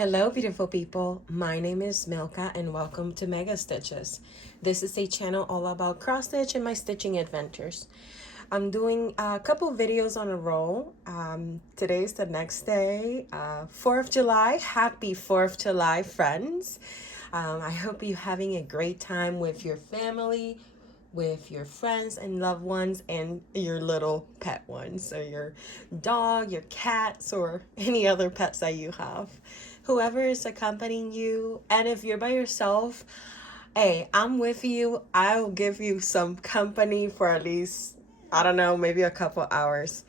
Hello, beautiful people. My name is Milka, and welcome to Mega Stitches. This is a channel all about cross stitch and my stitching adventures. I'm doing a couple videos on a roll. Today's the next day, 4th of July. Happy 4th of July, friends. I hope you're having a great time with your family, with your friends and loved ones, and your little pet ones, or your dog, your cats, or any other pets that you have. Whoever is accompanying you, and if you're by yourself, hey, I'm with you. I'll give you some company for at least, I don't know, maybe a couple hours.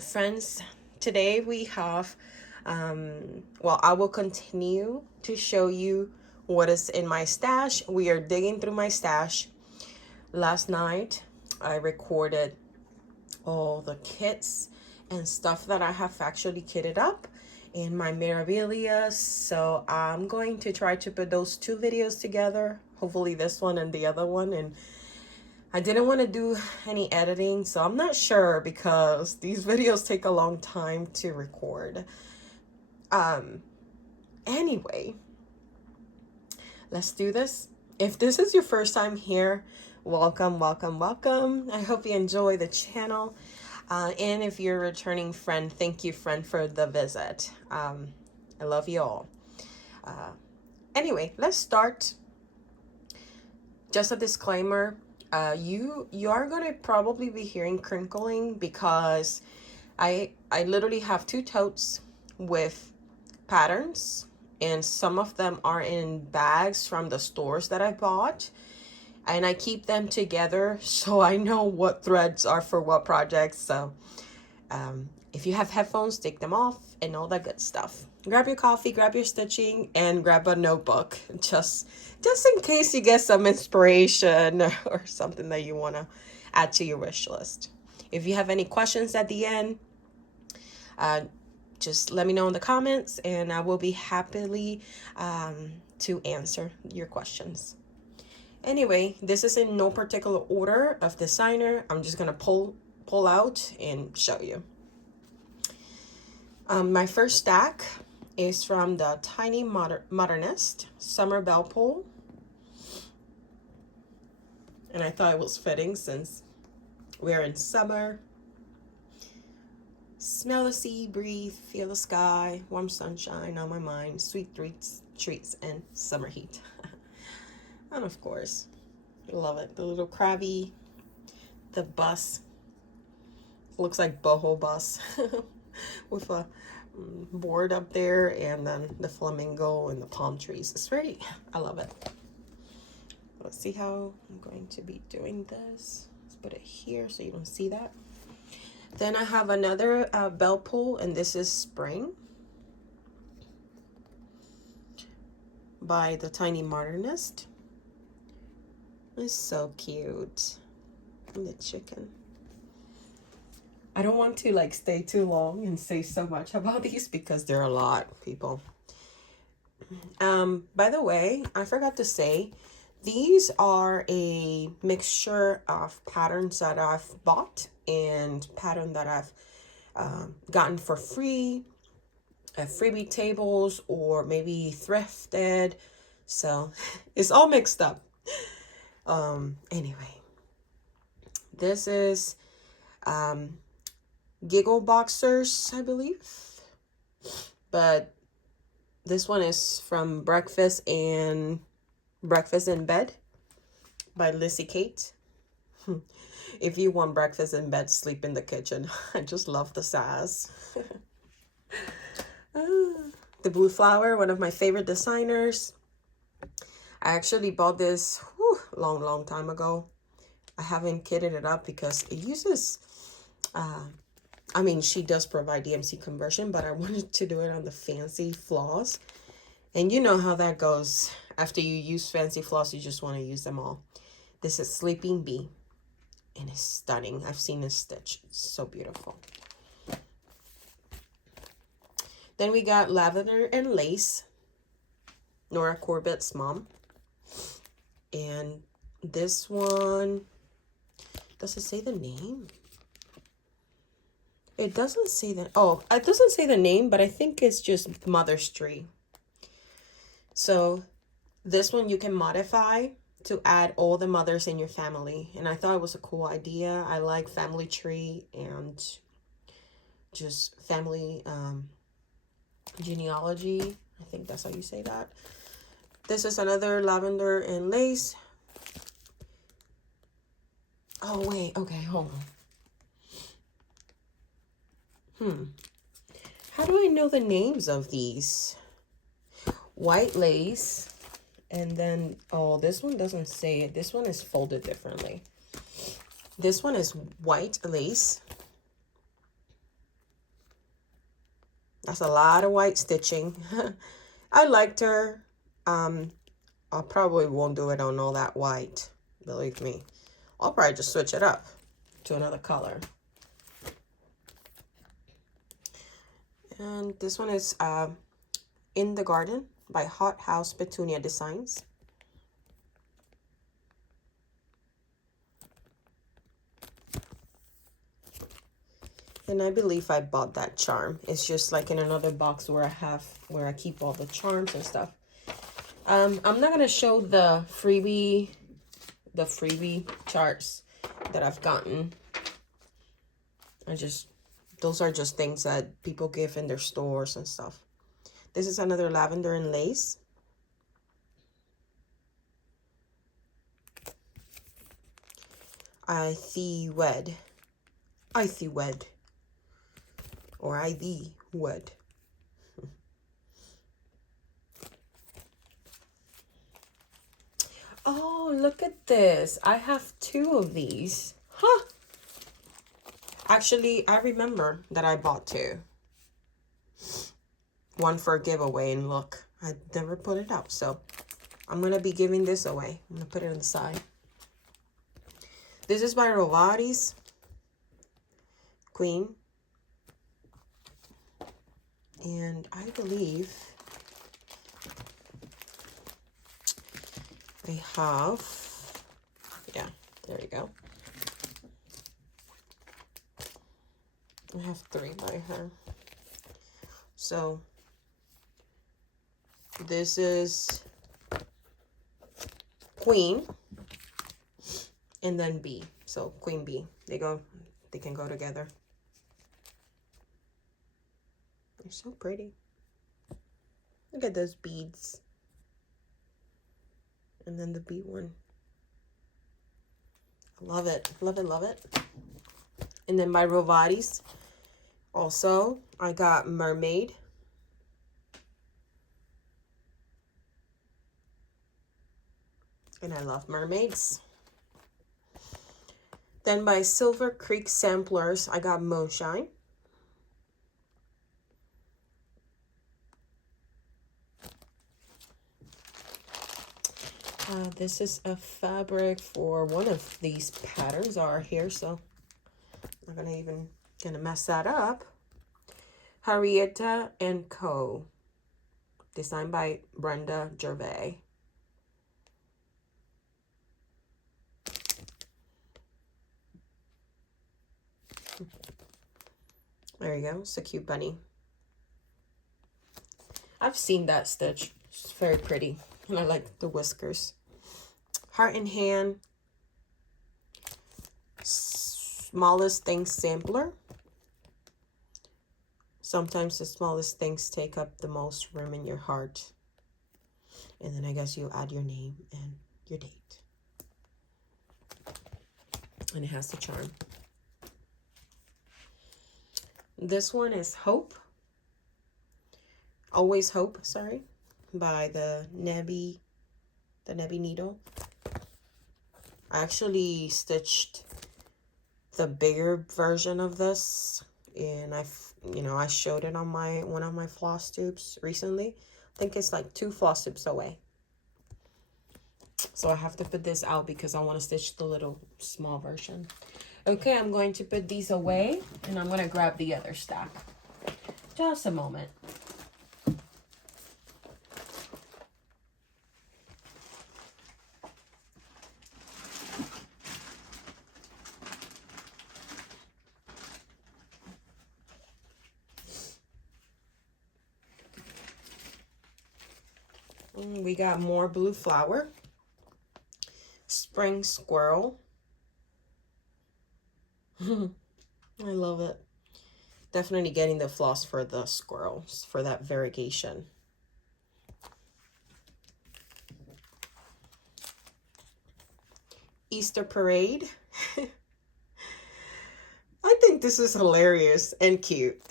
Friends, today we have, well, I will continue to show you what is in my stash. We are digging through my stash. Last night, I recorded all the kits and stuff that I have actually kitted up in my memorabilia. So I'm going to try to put those two videos together, hopefully this one and the other one. And I didn't want to do any editing, so I'm not sure because these videos take a long time to record. Anyway, let's do this. If this is your first time here, welcome, welcome, welcome. I hope you enjoy the channel. And if you're a returning friend, thank you, friend, for the visit. I love you all. Anyway, let's start. Just a disclaimer, you are going to probably be hearing crinkling because I literally have two totes with patterns, and some of them are in bags from the stores that I bought. And I keep them together so I know what threads are for what projects. So if you have headphones, take them off and all that good stuff. Grab your coffee, grab your stitching, and grab a notebook just in case you get some inspiration or something that you want to add to your wish list. If you have any questions at the end, just let me know in the comments and I will be happily to answer your questions. Anyway, this is in no particular order of designer. I'm just gonna pull out and show you. My first stack is from the Tiny Modernist Summer Bell Pull. And I thought it was fitting since we're in summer. Smell the sea, breathe, feel the sky, warm sunshine on my mind, sweet treats, and summer heat. And of course, I love it. The little crabby, the bus. Looks like boho bus with a board up there, and then the flamingo and the palm trees. It's very, I love it. Let's see how I'm going to be doing this. Let's put it here so you don't see that. Then I have another bell pull, and this is Spring by the Tiny Modernist. It's so cute. And the chicken. I don't want to like stay too long and say so much about these because there are a lot, people. By the way, I forgot to say, these are a mixture of patterns that I've bought and pattern that I've gotten for free at freebie tables or maybe thrifted. So it's all mixed up. Anyway, this is Giggle Boxers, I believe, but this one is from Breakfast in Bed by Lizzie Kate. If you want breakfast in bed, sleep in the kitchen. I just love the sass. The Blue Flower, one of my favorite designers. I actually bought this long time ago. I haven't kitted it up because it uses I mean, she does provide DMC conversion, but I wanted to do it on the fancy floss. And you know how that goes. After you use fancy floss, you just want to use them all. This is Sleeping Bee, and it's stunning. I've seen this stitch. It's so beautiful. Then we got Lavender and Lace, Nora Corbett's mom. And this one, does it say the name? It doesn't say that. Oh, it doesn't say the name, but I think it's just Mother's Tree. So this one you can modify to add all the mothers in your family. And I thought it was a cool idea. I like family tree and just family genealogy. I think that's how you say that. This is another lavender and lace. Oh, wait. Okay, hold on. How do I know the names of these? White lace. And then, oh, this one doesn't say it. This one is folded differently. This one is white lace. That's a lot of white stitching. I liked her. I probably won't do it on all that white. Believe me. I'll probably just switch it up to another color. And this one is In the Garden by Hot House Petunia Designs. And I believe I bought that charm. It's just like in another box where I keep all the charms and stuff. I'm not gonna show the freebie charts that I've gotten. Those are just things that people give in their stores and stuff. This is another lavender and lace. I thee wed. Or I thee wed. Oh, look at this. I have 2 of these. Huh. Actually, I remember that I bought 2. One for a giveaway, and look, I never put it out. So I'm going to be giving this away. I'm going to put it on the side. This is by Rovari's Queen. And I believe I have, yeah, there you go. I have 3 by her. So this is Queen and then B. So Queen B. They can go together. They're so pretty. Look at those beads. And then the B one. Love it. Love it, love it. And then by Rovari's. Also, I got Mermaid. And I love mermaids. Then by Silver Creek Samplers, I got Moonshine. This is a fabric for one of these patterns are here, so I'm not gonna mess that up. Harrietta and Co. Designed by Brenda Gervais. There you go. It's a cute bunny. I've seen that stitch. It's very pretty. And I like the whiskers. Heart in Hand. Smallest Things Sampler. Sometimes the smallest things take up the most room in your heart. And then I guess you add your name and your date. And it has the charm. This one is Hope. Always Hope, sorry. By the Nebby needle. I actually stitched the bigger version of this, and I showed it on one of my floss tubes recently. I think it's like 2 floss tubes away. So I have to put this out because I want to stitch the little small version. Okay, I'm going to put these away, and I'm going to grab the other stack. Just a moment. We got more blue flower, spring squirrel. I love it. Definitely getting the floss for the squirrels for that variegation. Easter parade. I think this is hilarious and cute.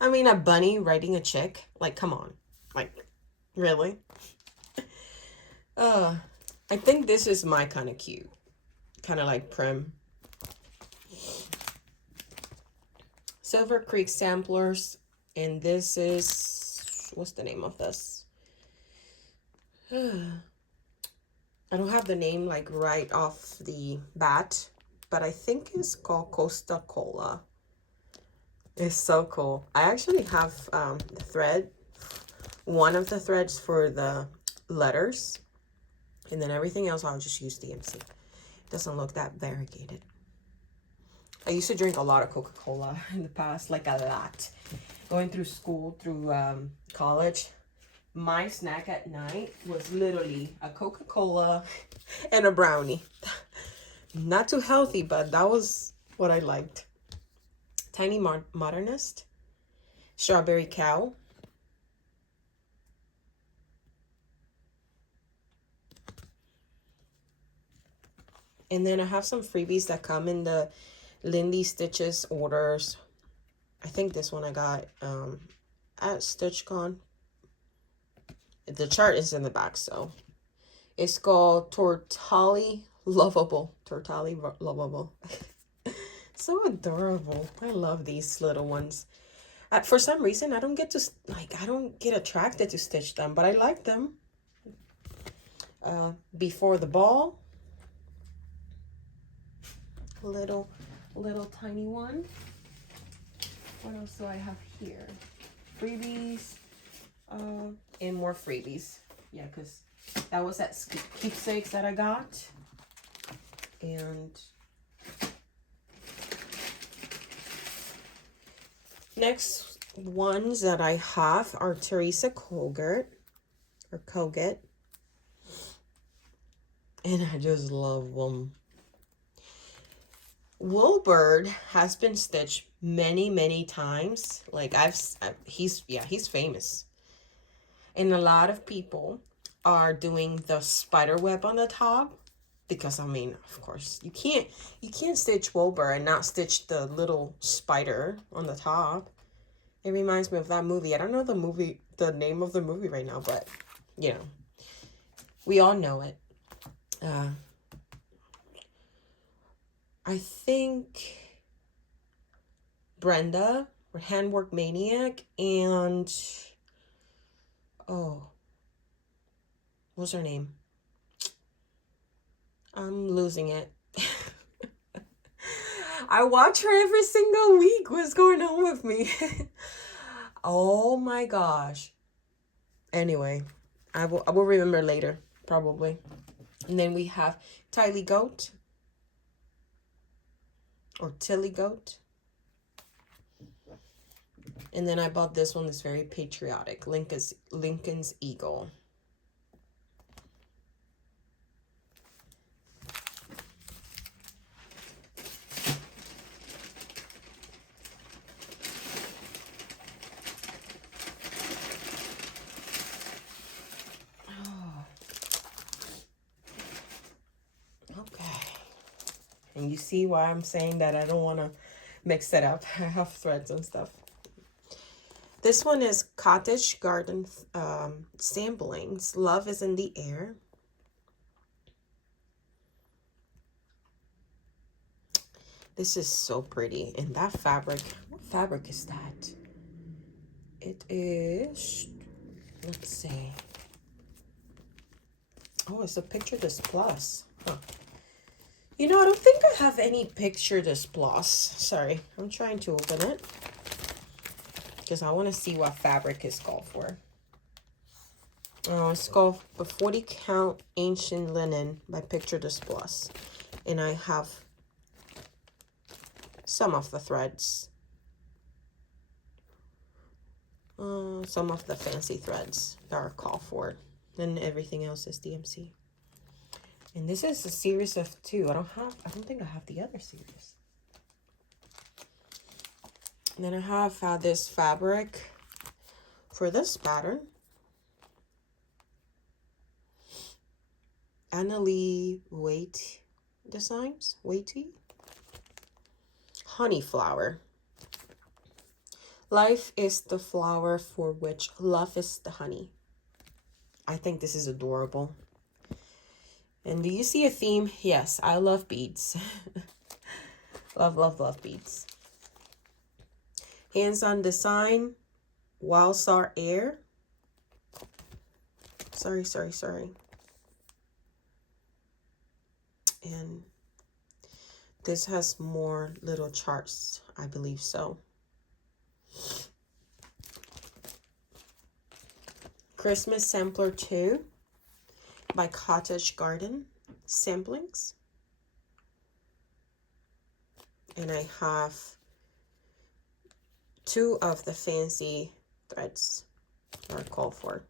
I mean, a bunny riding a chick. Like, come on. Like, really? I think this is my kind of cute. Kind of like prim. Silver Creek samplers. And this is... What's the name of this? I don't have the name like right off the bat. But I think it's called Costa Cola. It's so cool. I actually have the thread. One of the threads for the letters. And then everything else, I'll just use DMC. It doesn't look that variegated. I used to drink a lot of Coca-Cola in the past, like a lot. Going through school, through college, my snack at night was literally a Coca-Cola and a brownie. Not too healthy, but that was what I liked. Tiny Modernist. Strawberry Cow. And then I have some freebies that come in the Lindy Stitches orders. I think this one I got at StitchCon. The chart is in the back, so. It's called Tortali Lovable. Tortali Lovable. So adorable. I love these little ones. For some reason, I don't get attracted to stitch them, but I like them. Before the Ball. Little tiny one. What else do I have here? Freebies. And more freebies. Yeah, because that was that keepsakes that I got. And next ones that I have are Teresa Colgert. Or Colgate. And I just love them. Weyward has been stitched many times. Like he's famous. And a lot of people are doing the spider web on the top because I mean, of course, you can't stitch Weyward and not stitch the little spider on the top. It reminds me of that movie. I don't know the name of the movie right now, but you know, we all know it. I think Brenda, Handwork Maniac, and what's her name? I'm losing it. I watch her every single week. What's going on with me? Oh my gosh. Anyway, I will remember later, probably. And then we have Tilly Goat. Or Tilly Goat. And then I bought this one that's very patriotic. Lincoln's Eagle. And you see why I'm saying that I don't want to mix it up. I have threads and stuff. This one is Cottage Garden Samplings. Love is in the Air. This is so pretty. And that fabric, what fabric is that? It is, let's see. Oh, it's a Picture This Plus. Huh. You know, I don't think I have any Picture This Plus. Sorry, I'm trying to open it. Because I want to see what fabric is called for. Oh, it's called the 40 Count Ancient Linen by Picture This Plus. And I have some of the threads. some of the fancy threads that are called for. And everything else is DMC. And this is a series of 2. I don't think I have the other series. And then I have this fabric for this pattern. Annalie Waite Designs. Waity. Honey flower. Life is the flower for which love is the honey. I think this is adorable. And do you see a theme? Yes, I love beads. Love, love, love beads. Hands-on design. Wildsar Air. Sorry. And this has more little charts, I believe so. Christmas Sampler 2 by Cottage Garden Samplings. And I have 2 of the fancy threads that are called for.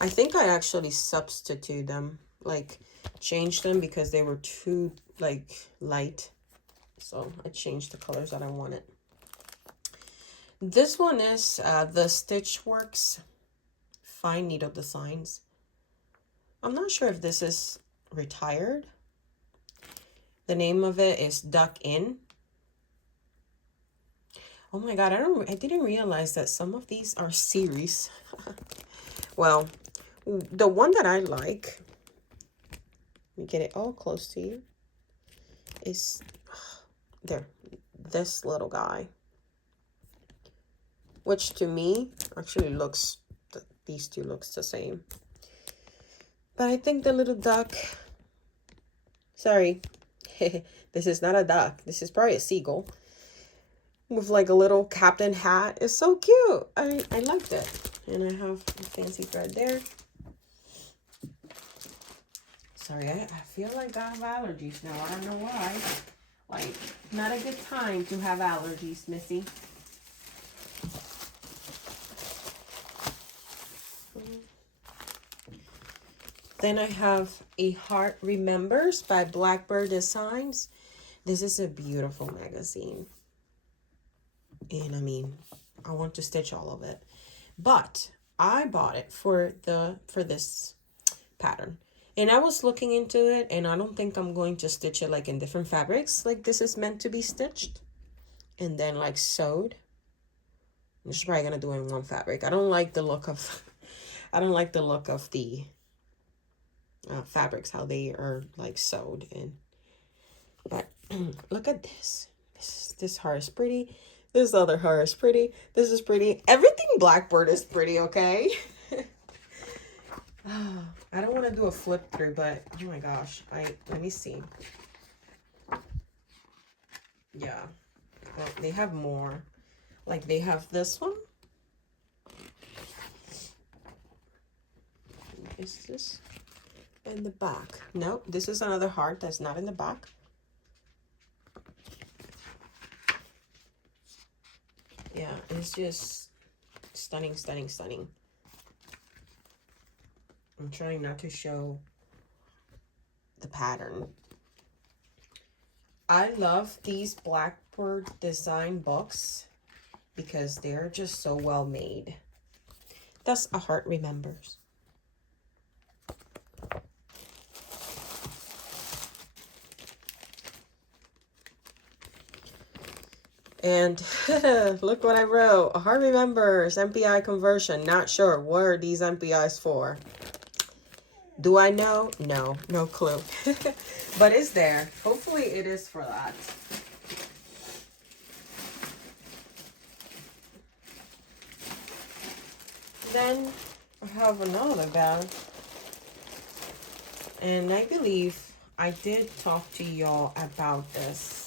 I think I actually substitute them, like change them because they were too like light. So I changed the colors that I wanted. This one is the Stitch Works Fine Needle Designs. I'm not sure if this is retired. The name of it is Duck In. Oh my god, I didn't realize that some of these are series. Well, the one that I like, let me get it all close to you, is there, this little guy, which to me actually looks, these two looks the same. But I think the little duck, sorry, this is not a duck, this is probably a seagull with like a little captain hat. It's so cute. I liked it. And I have a fancy thread there. Sorry, I feel like I have allergies now. I don't know why. Like, not a good time to have allergies, Missy. Then I have A Heart Remembers by Blackbird Designs. This is a beautiful magazine. And I mean, I want to stitch all of it. But I bought it for this pattern. And I was looking into it, and I don't think I'm going to stitch it like in different fabrics. Like this is meant to be stitched and then like sewed. I'm just probably gonna do it in one fabric. I don't like the look of the fabrics, how they are like sewed in. But look at this. This heart is pretty. This other heart is pretty. This is pretty. Everything Blackbird is pretty, okay? I don't want to do a flip through, but oh my gosh. Let me see. Yeah. Well, they have more. Like they have this one. Is this in the back? Nope. This is another heart that's not in the back. Yeah, it's just stunning, stunning, stunning. I'm trying not to show the pattern. I love these Blackbird design books because they're just so well made. That's A Heart Remembers. And look what I wrote. A Heart Remembers, MPI conversion. Not sure. What are these MPIs for? Do I know? No, no clue. But it's there. Hopefully it is for that. Then I have another bag. And I believe I did talk to y'all about this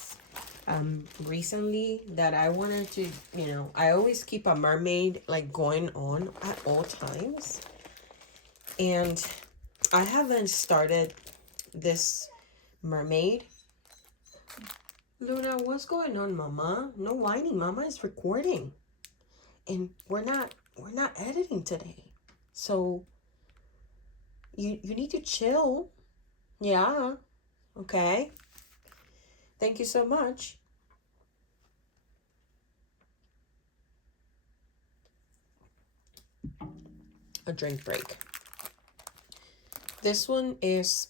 recently, that I wanted to, you know, I always keep a mermaid like going on at all times. And I haven't started this mermaid. Luna, what's going on, Mama? No whining. Mama is recording. And we're not we're not editing today. So you need to chill. Yeah. Okay. Thank you so much. A drink break. This one is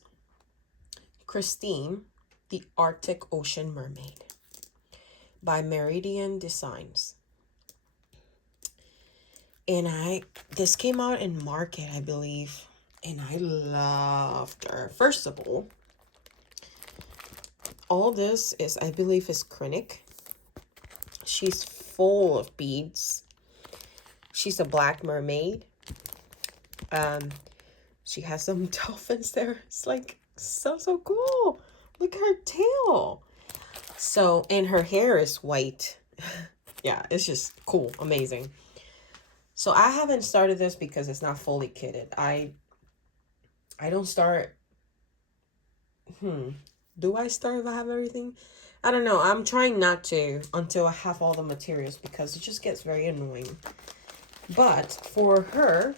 Christine, the Arctic Ocean Mermaid by Meridian Designs. And this came out in market, I believe. And I loved her. First of all this is, I believe, is Krennic. She's full of beads. She's a black mermaid. She has some dolphins there. It's like so cool. Look at her tail. So, and her hair is white. Yeah, it's just cool, amazing. So I haven't started this because it's not fully kitted. I don't start. Do I start if I have everything? I don't know. I'm trying not to until I have all the materials because it just gets very annoying. But for her,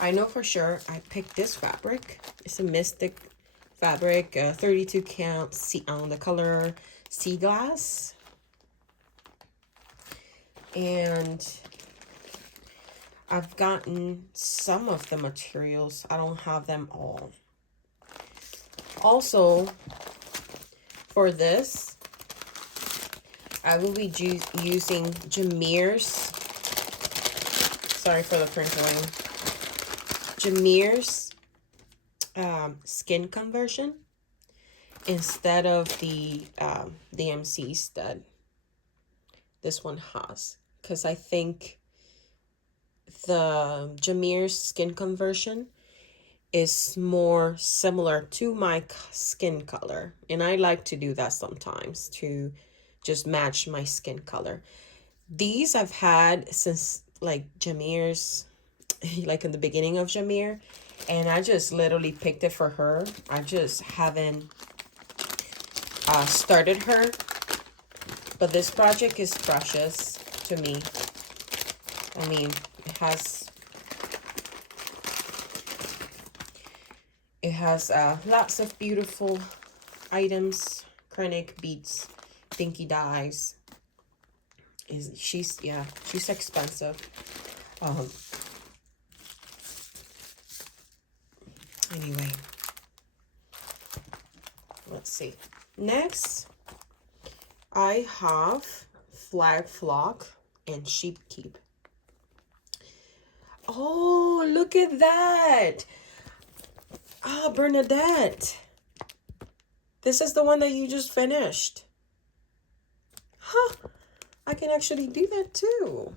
I know for sure I picked this fabric. It's a Mystic fabric, 32 count, the color Sea Glass. And I've gotten some of the materials. I don't have them all. Also, for this, I will be using Jameer's, sorry for the crinkling, Jameer's skin conversion instead of the DMC stud this one has. Because I think the Jameer's skin conversion is more similar to my skin color, and I like to do that sometimes to just match my skin color. These I've had since like Jameer's, like in the beginning of Jameer, and I just literally picked it for her. I just haven't started her, but this project is precious to me. I mean, it has lots of beautiful items, Krennic beads, pinky dyes. She's expensive. Anyway, let's see. Next, I have Flag Flock and Sheep Keep. Oh, look at that. Ah, Bernadette. This is the one that you just finished. Huh. I can actually do that too.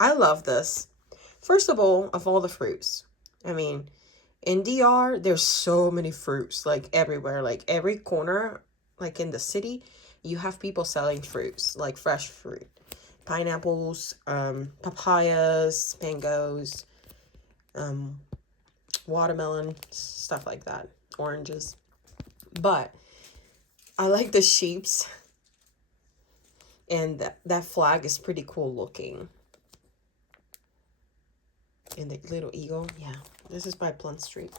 I love this. First of all the fruits. I mean, in DR, there's so many fruits, like everywhere. Like every corner, like in the city, you have people selling fruits, like fresh fruit. Pineapples, papayas, mangoes, watermelon, stuff like that, oranges. But I like the sheeps, and that flag is pretty cool looking. And the little eagle, yeah, this is by Plum Street.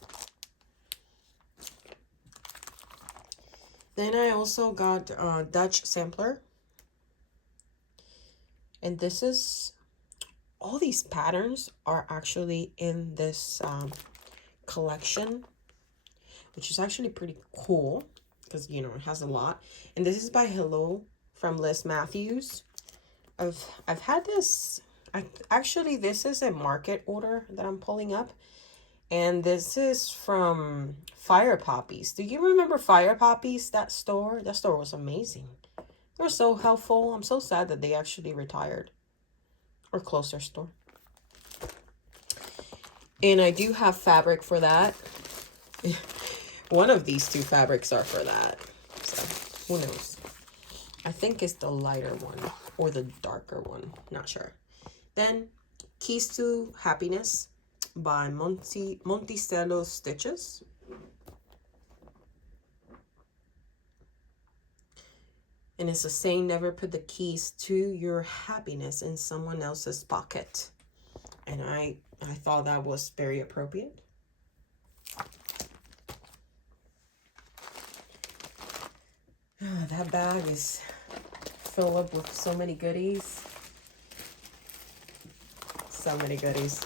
Then I also got Dutch sampler, and this is, all these patterns are actually in this collection, which is actually pretty cool because, you know, it has a lot. And this is by Hello from Liz Matthews. I've had this, actually this is a market order that I'm pulling up, and this is from Fire Poppies. Do you remember Fire Poppies? That store was amazing. They were so helpful. I'm so sad that they actually retired or closed their store. And I do have fabric for that. One of these two fabrics are for that. So, who knows? I think it's the lighter one or the darker one. Not sure. Then, Keys to Happiness by Monticello Stitches. And it's a saying, never put the keys to your happiness in someone else's pocket. And I thought that was very appropriate. That bag is filled up with so many goodies. So many goodies.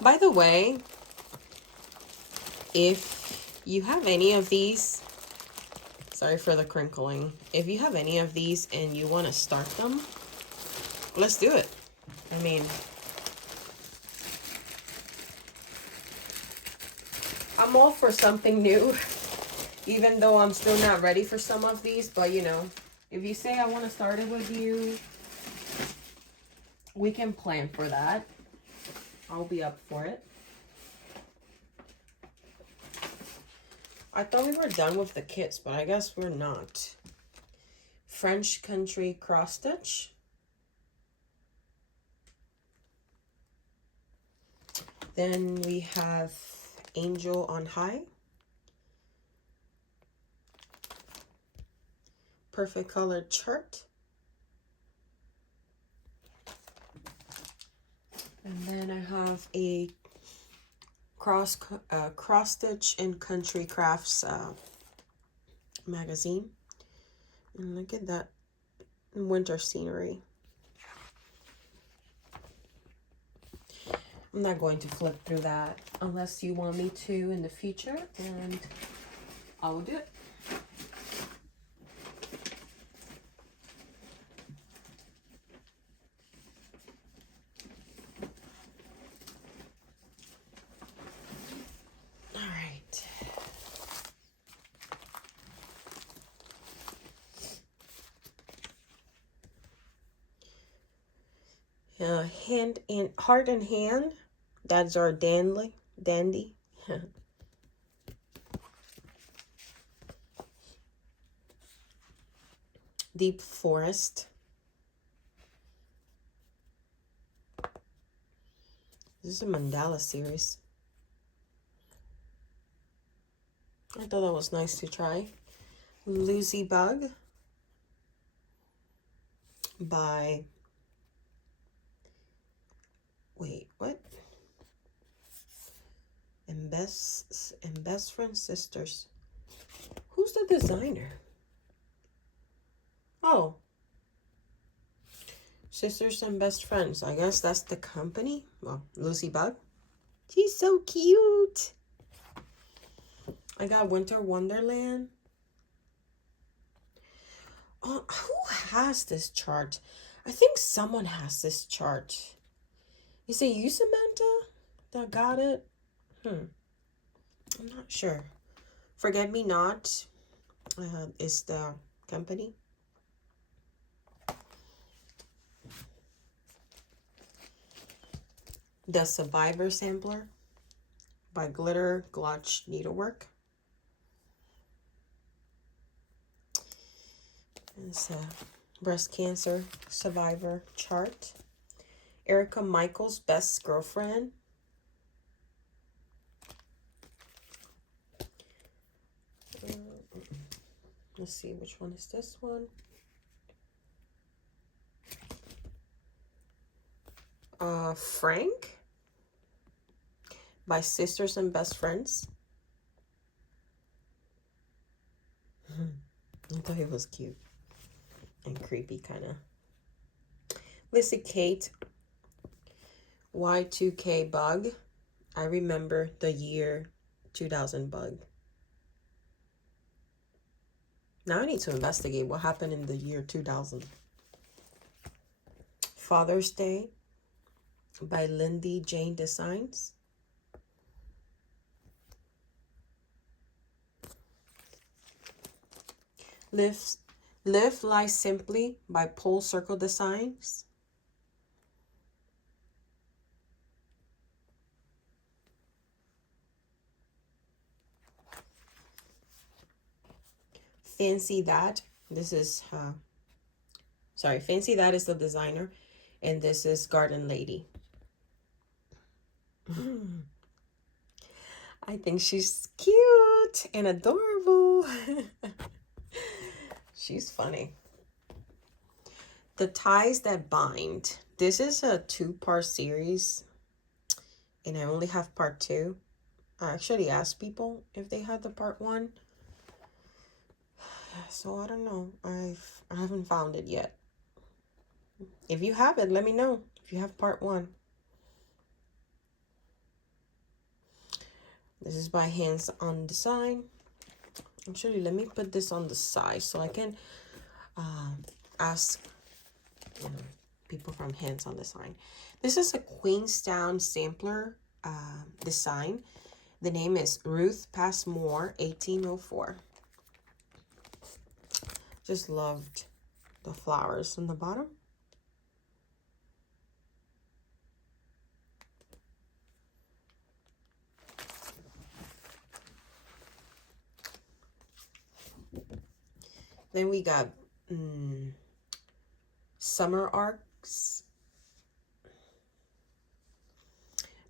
By the way, if you have any of these, sorry for the crinkling. If you have any of these and you want to start them, let's do it. I mean, I'm all for something new, even though I'm still not ready for some of these. But, you know, if you say I want to start it with you, we can plan for that. I'll be up for it. I thought we were done with the kits, but I guess we're not. French Country Cross Stitch. Then we have Angel on High. Perfect Colored Chart. And then I have a cross stitch and country crafts magazine. And look at that winter scenery. I'm not going to flip through that unless you want me to in the future, and I will do it. Hand in Heart and Hand. That's our dandy. Deep Forest. This is a mandala series. I thought that was nice to try. Lucy Bug by, wait, what? And Best Friend Sisters. Who's the designer? Oh, Sisters and Best Friends. I guess that's the company. Well, Lucy Bug. She's so cute. I got Winter Wonderland. Oh, who has this chart? I think someone has this chart. Is it you, Samantha, that got it? I'm not sure. Forget Me Not is the company. The Survivor Sampler by Glitter Glotch Needlework. It's a breast cancer survivor chart. Erica Michaels' Best Girlfriend. Let's see, which one is this one? Frank by Sisters and Best Friends. I thought it was cute and creepy, kind of. Lissy Kate, Y2K Bug. I remember the year 2000 bug. Now I need to investigate what happened in the year 2000. Father's Day by Lindy Jane Designs. Live Life Simply by Pole Circle Designs. Fancy That. This is Fancy That is the designer, and this is Garden Lady. I think she's cute and adorable. She's funny. The Ties That Bind. This is a 2-part series, and I only have part 2. I actually asked people if they had the part 1. So I don't know. I haven't found it yet. If you have it, let me know if you have part 1. This is by Hands On Design. Actually, let me put this on the side so I can ask people from Hands On Design. This is a Queenstown sampler design. The name is Ruth Passmore 1804. Just loved the flowers on the bottom. Then we got Summer Arcs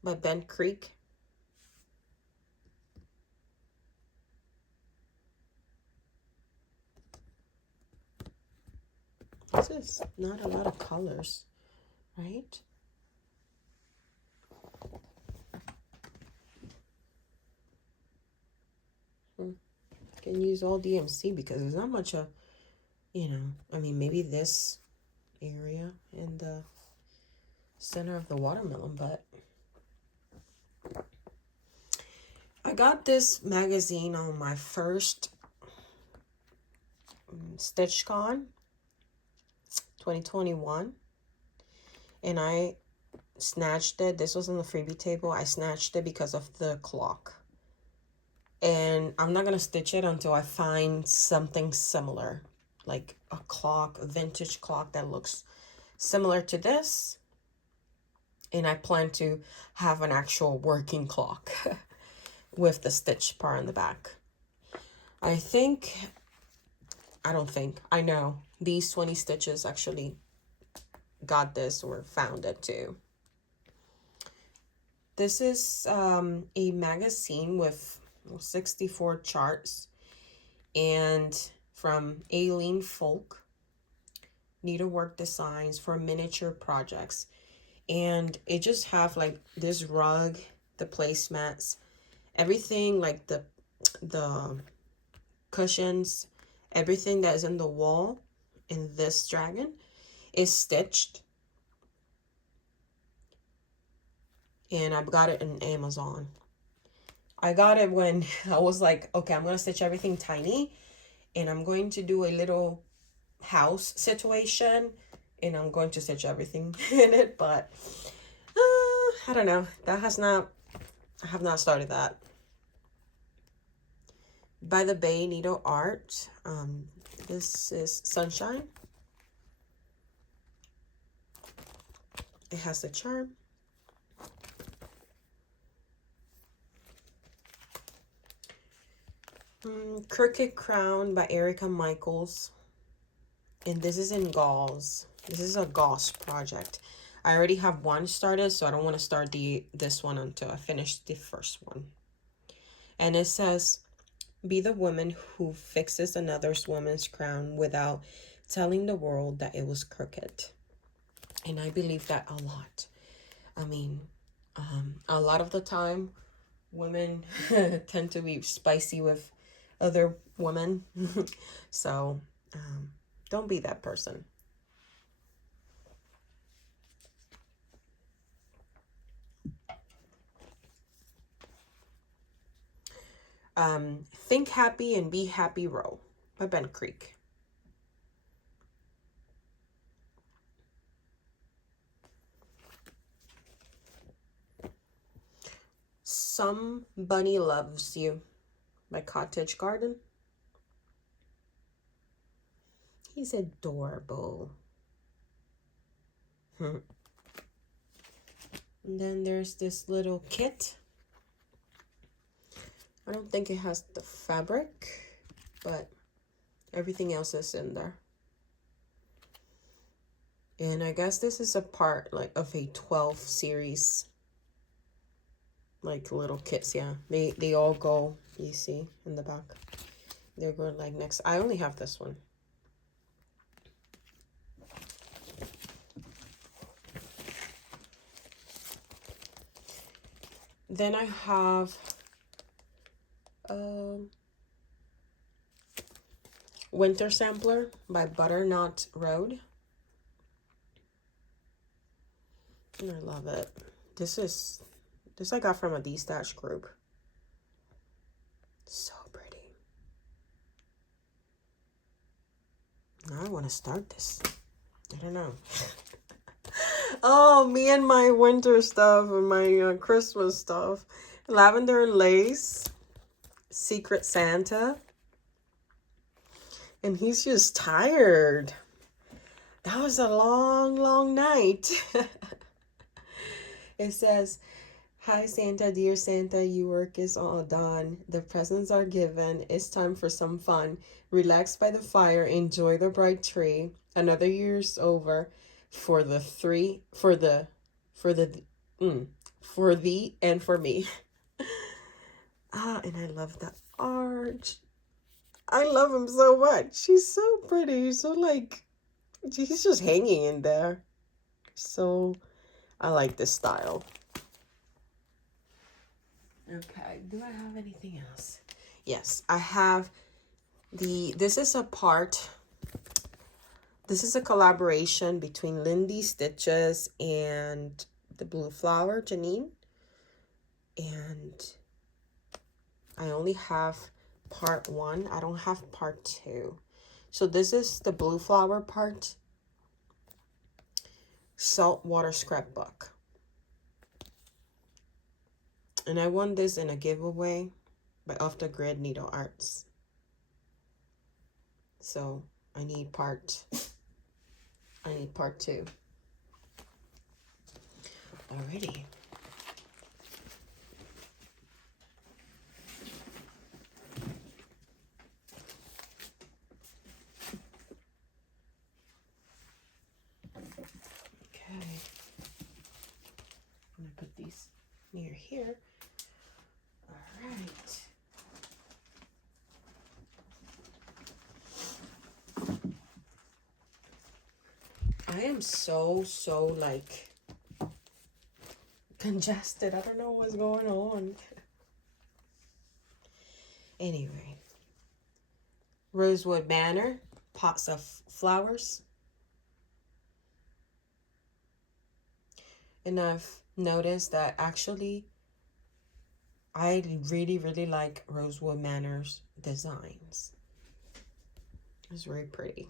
by Bent Creek. This is not a lot of colors, right? Can use all DMC because there's not much of, I mean, maybe this area in the center of the watermelon, but I got this magazine on my first StitchCon 2021, and I snatched it. This was on the freebie table. I snatched it because of the clock. And I'm not going to stitch it until I find something similar, like a clock, a vintage clock that looks similar to this. And I plan to have an actual working clock with the stitch part on the back. I know these 20 stitches actually got this or found it too. This is a magazine with 64 charts, and from Aileen Folk, needlework designs for miniature projects. And it just have like this rug, the placemats, everything, like the cushions, everything that is in the wall in this dragon is stitched. And I've got it in Amazon. I got it when I was like, okay, I'm going to stitch everything tiny, and I'm going to do a little house situation, and I'm going to stitch everything in it, but I don't know. I have not started that. By the Bay Needle Art. This is Sunshine. It has the charm. Crooked Crown by Erica Michaels. And this is in gauze. This is a gauze project. I already have one started, so I don't want to start this one until I finish the first one. And it says, be the woman who fixes another woman's crown without telling the world that it was crooked. And I believe that a lot. I mean, a lot of the time, women tend to be spicy with other women. So don't be that person. Think Happy and Be Happy Row by Bent Creek. Somebody Loves You by Cottage Garden. He's adorable. And then there's this little kit. I don't think it has the fabric, but everything else is in there. And I guess this is a part like of a 12 series, like little kits. Yeah, they all go, you see in the back, they're going like next. I only have this one. Then I have Winter Sampler by Butternut Road. And I love it. This I got from a D-Stash group. So pretty. Now I want to start this. I don't know. Oh, me and my winter stuff and my Christmas stuff. Lavender and Lace. Secret Santa. And he's just tired. That was a long, long night. It says, "Hi Santa, dear Santa, your work is all done. The presents are given. It's time for some fun. Relax by the fire, enjoy the bright tree. Another year's over for the thee and for me." And I love the art. I love him so much. He's so pretty. He's so like, he's just hanging in there. So I like this style. Okay, do I have anything else? Yes, I have this is a collaboration between Lindy Stitches and the Blue Flower, Janine. And I only have part 1. I don't have part 2. So this is the Blue Flower part. Saltwater Scrapbook. And I won this in a giveaway by Off the Grid Needle Arts. So I need part 2. Alrighty. Okay. I'm gonna put these near here. All right. I am so like congested. I don't know what's going on. Anyway. Rosewood Manor, pots of flowers. And I've noticed that actually I really like Rosewood Manor's designs. It's very pretty.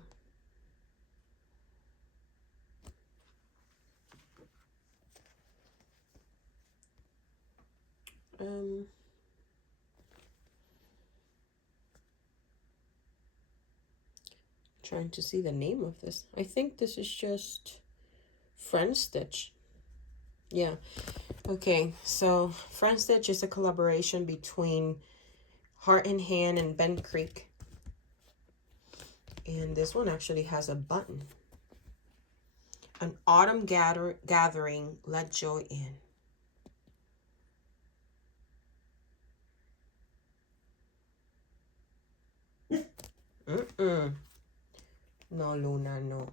Trying to see the name of this. I think this is just Friend Stitch. Yeah. Okay, so Friend Stitch is a collaboration between Heart in Hand and Bent Creek. And this one actually has a button. An autumn gathering, let joy in. No, Luna, no.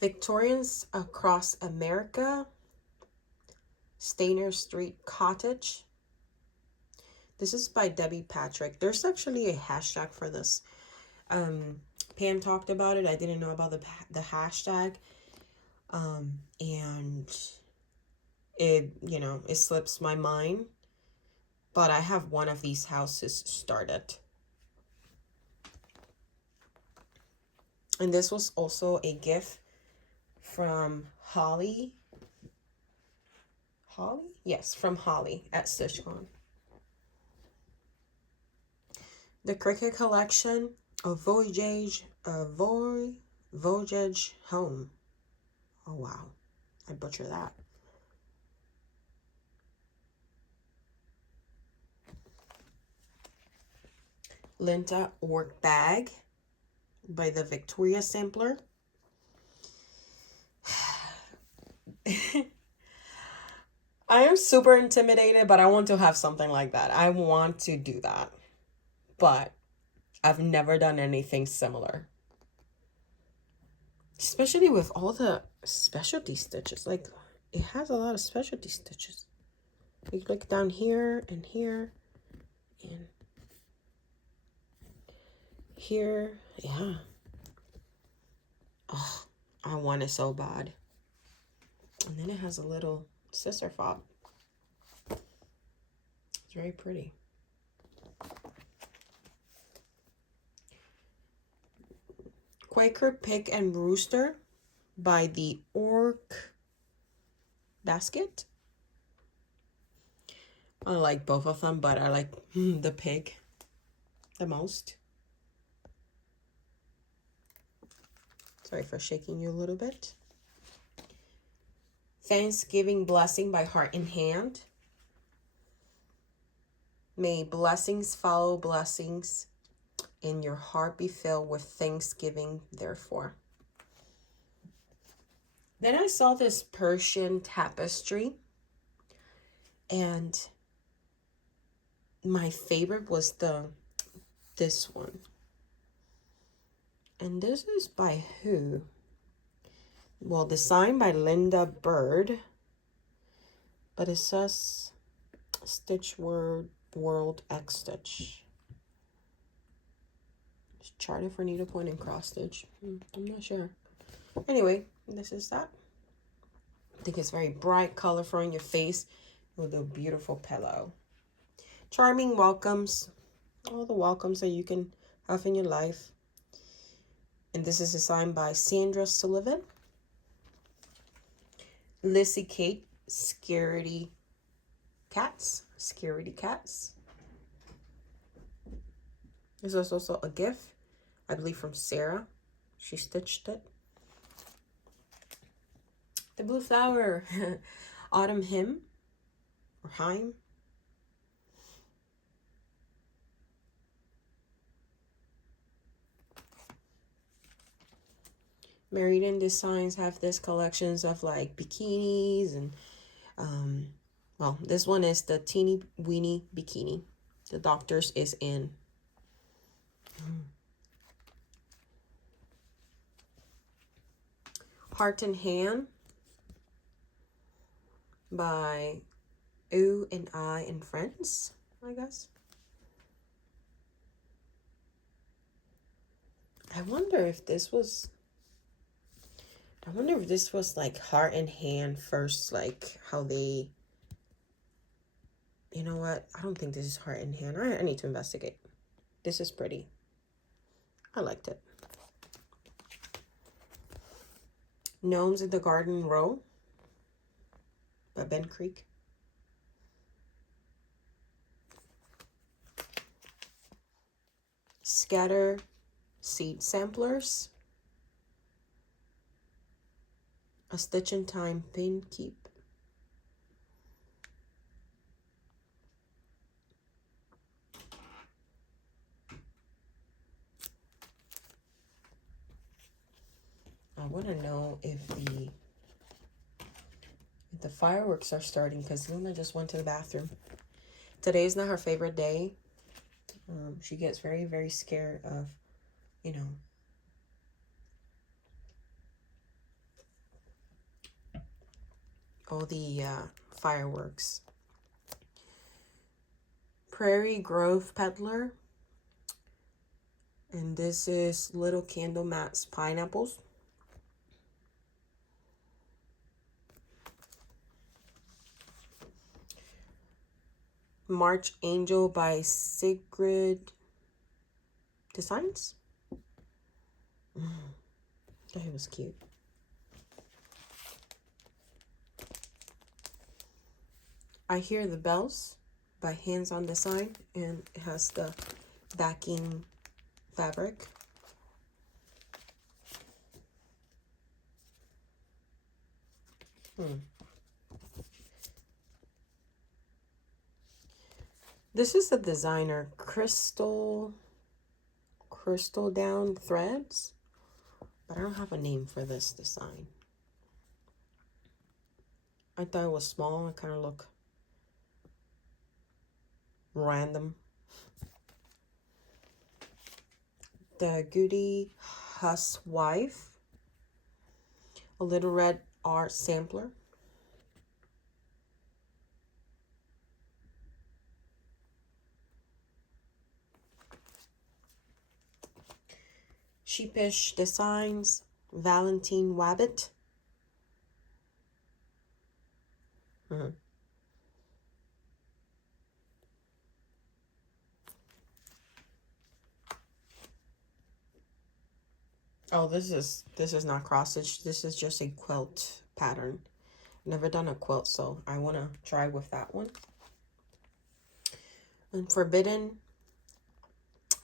Victorians Across America, Stainer Street Cottage. This is by Debbie Patrick. There's actually a hashtag for this. Pam talked about it. I didn't know about the hashtag. And it, you know, it slips my mind. But I have one of these houses started. And this was also a gift from Holly. Holly? Yes, from Holly at StitchCon. The Cricket Collection, a Voyage Home. Oh, wow. I butchered that. Linta Work Bag by the Victoria Sampler. I am super intimidated, but I want to have something like that. I want to do that. But I've never done anything similar. Especially with all the specialty stitches. Like, it has a lot of specialty stitches. You click down here and here and here. Yeah. Oh, I want it so bad. And then it has a little scissor fob. It's very pretty. Quaker Pig and Rooster by the Orc Basket. I like both of them, but I like the pig the most. Sorry for shaking you a little bit. Thanksgiving Blessing by Heart in Hand. May blessings follow blessings, and your heart be filled with thanksgiving, therefore. Then I saw this Persian tapestry, and my favorite was this one. And this is by who? Well, designed by Linda Bird, but it says Stitch World Xstitch. It's charted for needlepoint and cross stitch. I'm not sure. Anyway, this is that. I think it's very bright, colorful on your face with a beautiful pillow. Charming welcomes, all the welcomes that you can have in your life. And this is designed by Sandra Sullivan. Lissy Kate, Scaredy Cats. This is also a gift, I believe, from Sarah. She stitched it. The Blue Flower, Autumn Hymn, or Hymn. Meriden Designs have this collections of like bikinis and well, this one is the teeny weeny bikini. The Doctor's is in. Heart in Hand by Ooh and I and Friends, I guess. I wonder if this was like Heart in Hand first, like how they, you know what? I don't think this is Heart in Hand. I need to investigate. This is pretty. I liked it. Gnomes in the Garden Row by Ben Creek. Scatter Seed Samplers. A Stitch in Time Pin Keep. I want to know if the fireworks are starting, because Luna just went to the bathroom. Today is not her favorite day. She gets very, very scared of, you know, all the fireworks. Prairie Grove Peddler. And this is Little Candle Mats Pineapples. March Angel by Sigrid Designs. That was cute. I Hear the Bells by Hands on Design, and it has the backing fabric. This is the designer Crystal Down Threads, but I don't have a name for this design. I thought it was small. It kind of looked random. The Goody Housewife, a Little Red Art Sampler. Cheapish Designs, Valentine Wabbit. Oh, this is not cross stitch. This is just a quilt pattern. Never done a quilt, so I want to try with that one. And Forbidden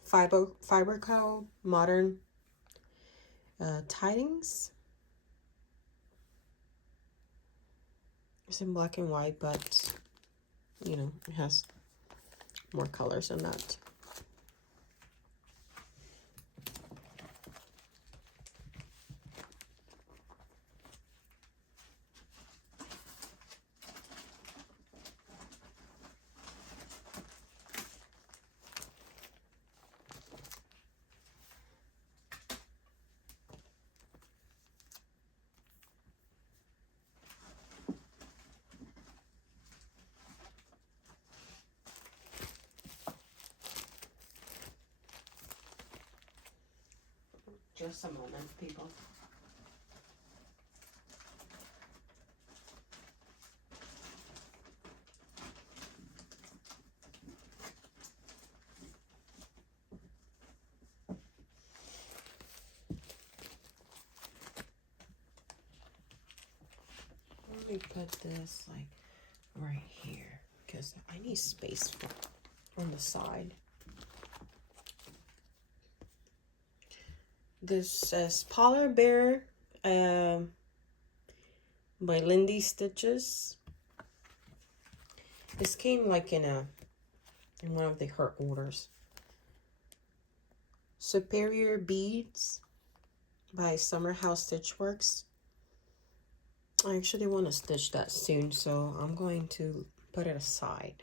Fiber Co. Modern Tidings. It's in black and white, but you know, it has more colors than that. Just a moment, people. Let me put this like right here because I need space on the side. This says Polar Bear by Lindy Stitches. This came like in one of her orders. Superior Beads by Summer House Stitchworks. I actually want to stitch that soon, so I'm going to put it aside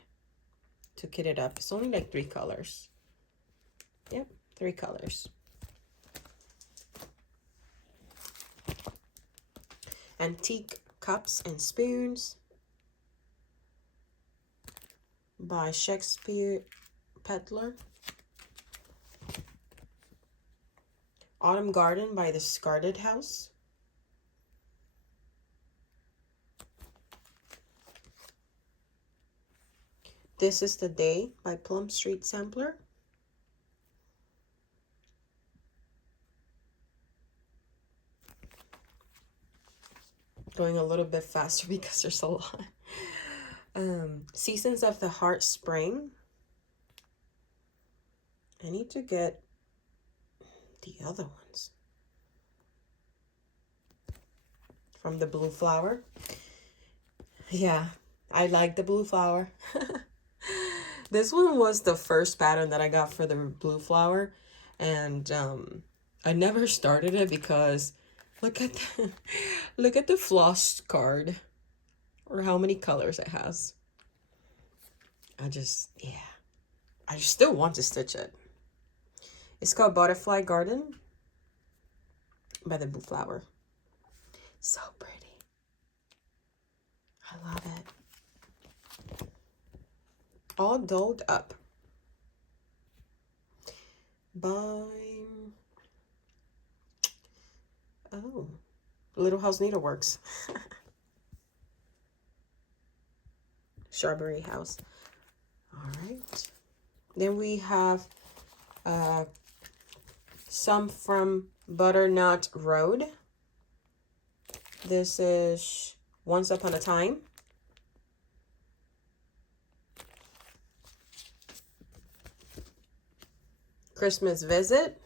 to kit it up. It's only like 3 colors. Yep, 3 colors. Antique Cups and Spoons by Shakespeare Peddler. Autumn Garden by the Discarded House. This is the Day by Plum Street Sampler. Going a little bit faster because there's a lot. Seasons of the Heart Spring. I need to get the other ones. From the Blue Flower. Yeah, I like the Blue Flower. This one was the first pattern that I got for the Blue Flower. And I never started it because look at the floss card. Or how many colors it has. I just still want to stitch it. It's called Butterfly Garden by the Blue Flower. So pretty. I love it. All Dolled Up by Little House Needleworks. Strawberry House. All right. Then we have some from Butternut Road. This is Once Upon a Time. Christmas Visit.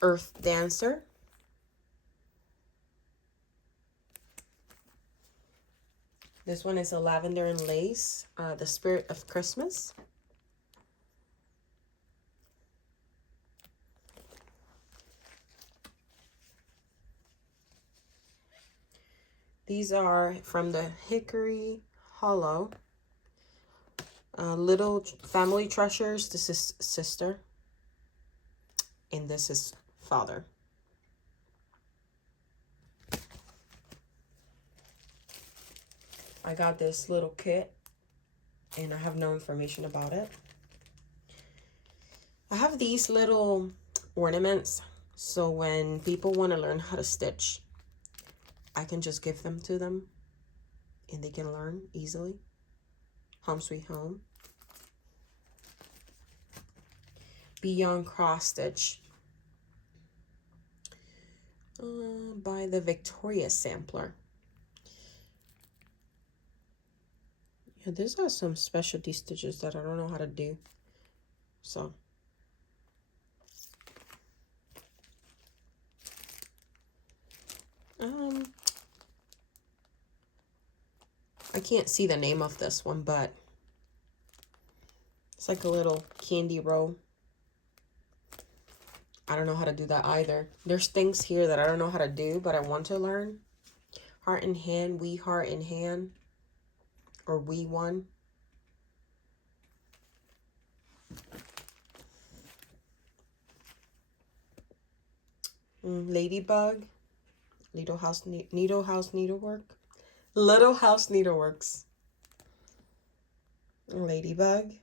Earth Dancer. This one is a lavender and lace, the Spirit of Christmas. These are from the Hickory Hollow. Little Family Treasures. This is sister. And this is father. I got this little kit and I have no information about it. I have these little ornaments, so when people want to learn how to stitch, I can just give them to them and they can learn easily. Home sweet home. Beyond Cross Stitch by the Victoria Sampler. Yeah, these are some specialty stitches that I don't know how to do. So I can't see the name of this one, but it's like a little candy roll. I don't know how to do that either. There's things here that I don't know how to do, but I want to learn. Heart in Hand, We Heart in Hand, or We One. Ladybug, Little House Needlework, Little House Needleworks. Ladybug.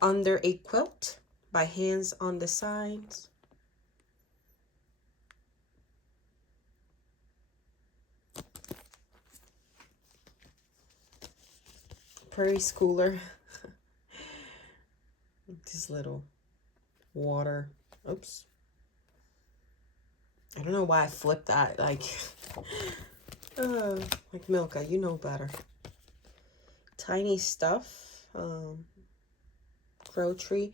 Under a Quilt by Hands on the Sides. Prairie Schooler. This little water. Oops. I don't know why I flipped that. Like Milka, you know better. Tiny Stuff. Crow Tree.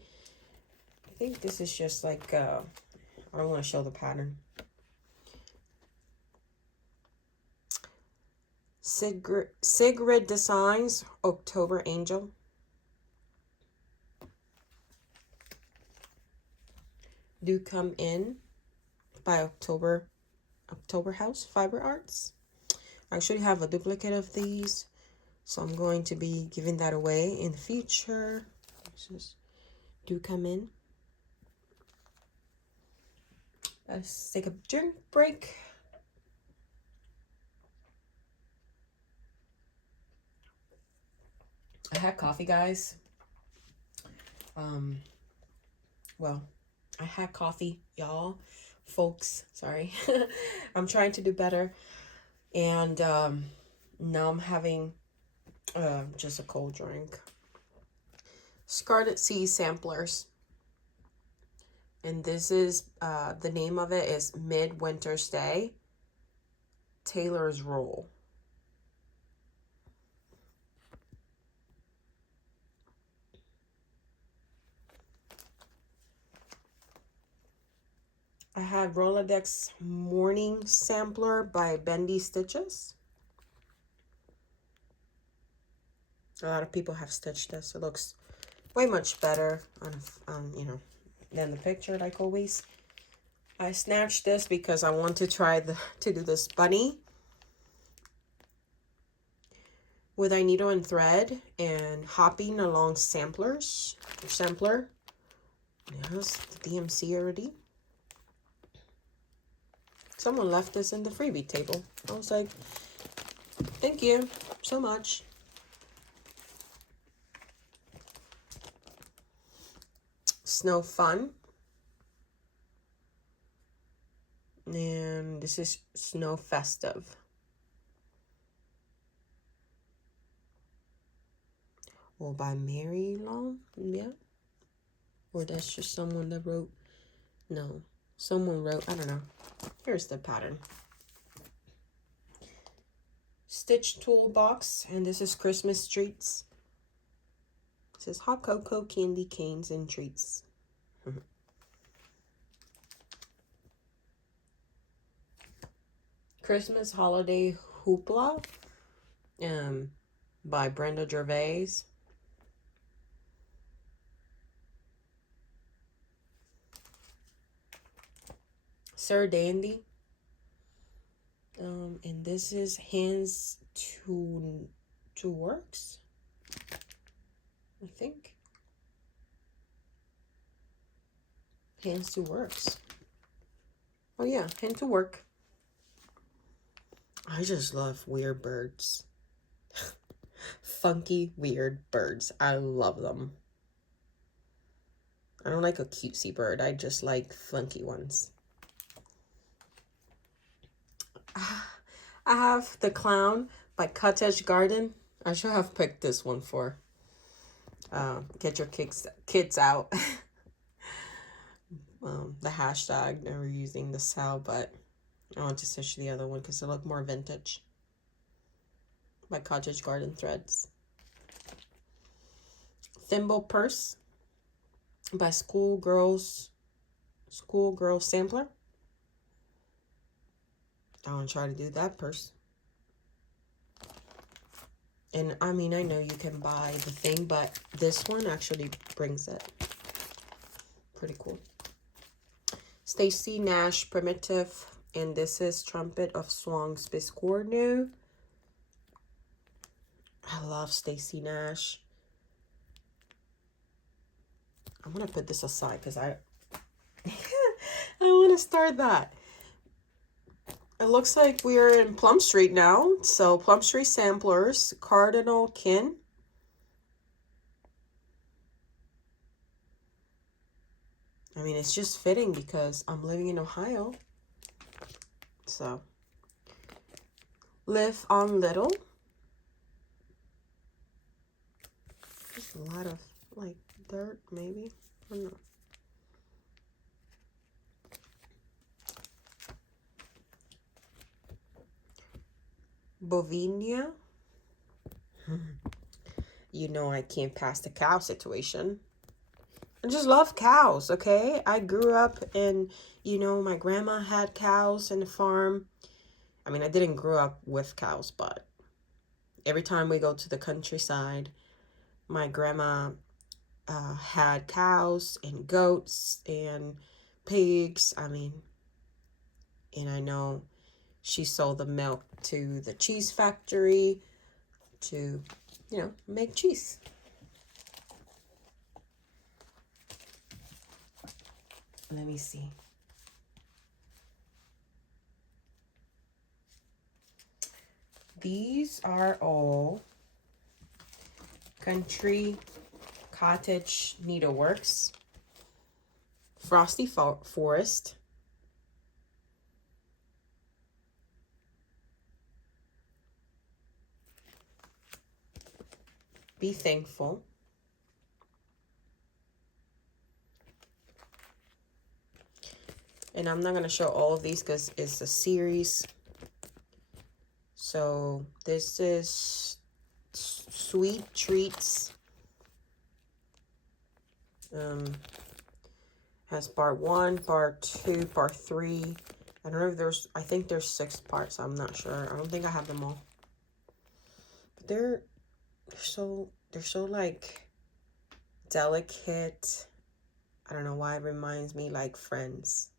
I think this is just like, I don't want to show the pattern. Sigrid Designs, October Angel. Do Come In by October House Fiber Arts. I actually have a duplicate of these, so I'm going to be giving that away in the future. This is Do Come In. Let's take a drink break. I had coffee, guys. Well, I had coffee, y'all, folks, sorry. I'm trying to do better. And now I'm having just a cold drink. Scarlet Sea Samplers. And this is, the name of it is Midwinter Stay, Taylor's Roll. I had Rolodex Morning Sampler by Bendy Stitches. A lot of people have stitched this. It looks way much better on you know, than the picture, like always. I snatched this because I want to try to do this bunny with a needle and thread and hopping along samplers. Sampler. Yes, the DMC already. Someone left this in the freebie table. I was like, thank you so much. Snow Fun. And this is Snow Festive. Or by Mary Long, yeah. Or that's just someone that wrote. No, someone wrote, I don't know. Here's the pattern. Stitch Toolbox, and this is Christmas Treats. It says Hot Cocoa, Candy Canes, and Treats. Christmas Holiday Hoopla, by Brenda Gervais. Sir Dandy. And this is Hands to Works, I think. Hands to Works. Oh yeah, Hand to Work. I just love weird birds. Funky, weird birds. I love them. I don't like a cutesy bird. I just like funky ones. I have The Clown by Cottage Garden. I should have picked this one for get your kids out. The hashtag, never using the sal, but I want to stitch the other one because it look more vintage. By Cottage Garden Threads. Thimble Purse by Schoolgirl Sampler. I want to try to do that purse. And I mean, I know you can buy the thing, but this one actually brings it. Pretty cool. Stacy Nash Primitive, and this is Trumpet of Swang's Biscornu. I love Stacy Nash. I'm gonna put this aside because I want to start that. It looks like we're in Plum Street now. So Plum Street Samplers, Cardinal Kin. I mean, it's just fitting because I'm living in Ohio. So, Live on Little. There's a lot of, like, dirt, maybe. I don't know. Bovinia. You know I can't pass the cow situation. I just love cows, okay? I grew up and, you know, my grandma had cows in the farm. I mean, I didn't grow up with cows, but every time we go to the countryside, my grandma had cows and goats and pigs. I mean, and I know she sold the milk to the cheese factory to, you know, make cheese. Let me see. These are all Country Cottage Needleworks. Frosty Forest. Be Thankful. And I'm not going to show all of these because it's a series. So this is Sweet Treats. Has part 1, part 2, part 3. I don't know if there's, I think there's 6 parts. I'm not sure. I don't think I have them all. But they're so like delicate. I don't know why it reminds me like Friends.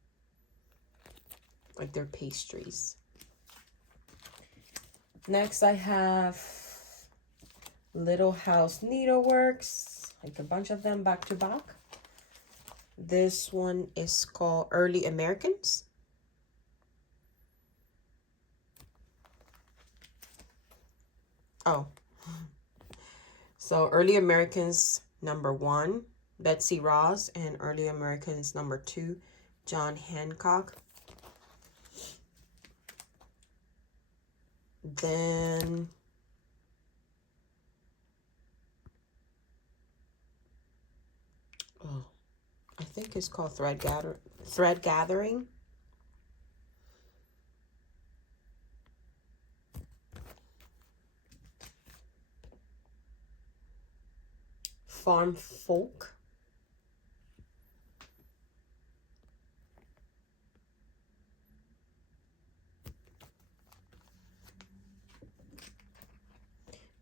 Like they're pastries. Next I have Little House Needleworks, like a bunch of them back to back. This one is called Early Americans. Oh, so Early Americans #1, Betsy Ross, and Early Americans #2, John Hancock. Then I think it's called Thread Gathering. Farm Folk.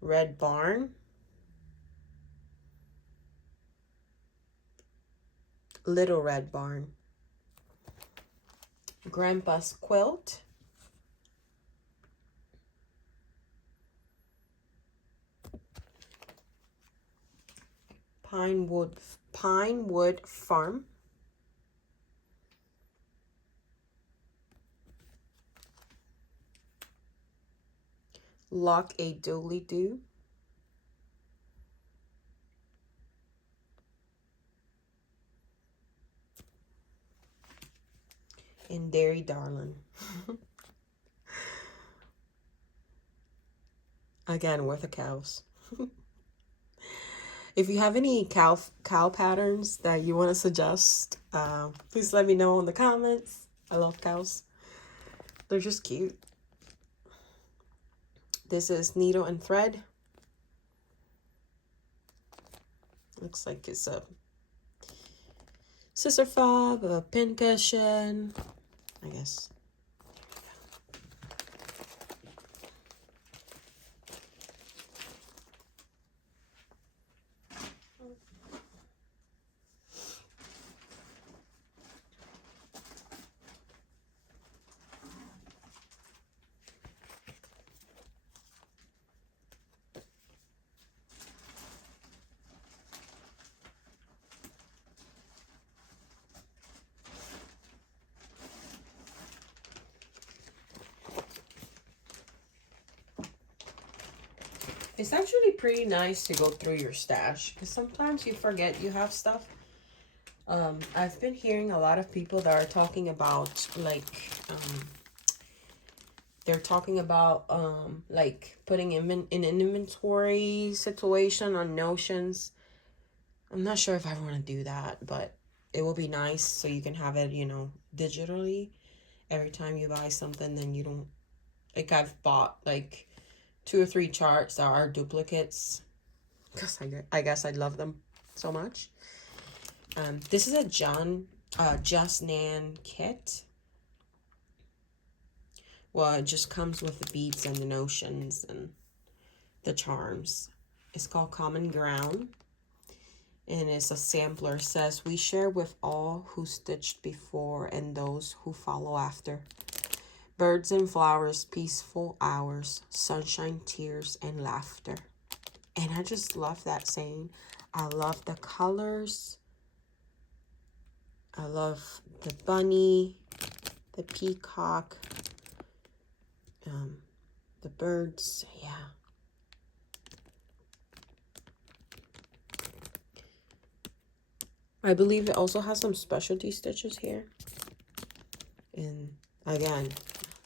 Red Barn. Little Red Barn. Grandpa's Quilt. Pinewood Farm. Lock a dooley do. And Dairy Darling. Again, with the cows. If you have any cow patterns that you want to suggest, please let me know in the comments. I love cows. They're just cute. This is needle and thread. Looks like it's a scissor fob, a pin cushion, I guess. It's actually pretty nice to go through your stash because sometimes you forget you have stuff. I've been hearing a lot of people that are talking about like they're talking about like putting in an inventory situation on Notions. I'm not sure if I want to do that, but it will be nice so you can have it, you know, digitally. Every time you buy something, then you don't, like I've bought like 2 or 3 charts that are duplicates because I guess I love them so much. This is a Just Nan kit. Well, it just comes with the beads and the notions and the charms. It's called Common Ground. And it's a sampler. It says, we share with all who stitched before and those who follow after. Birds and flowers, peaceful hours, sunshine, tears, and laughter. And I just love that saying. I love the colors. I love the bunny, the peacock, the birds. Yeah. I believe it also has some specialty stitches here. And again,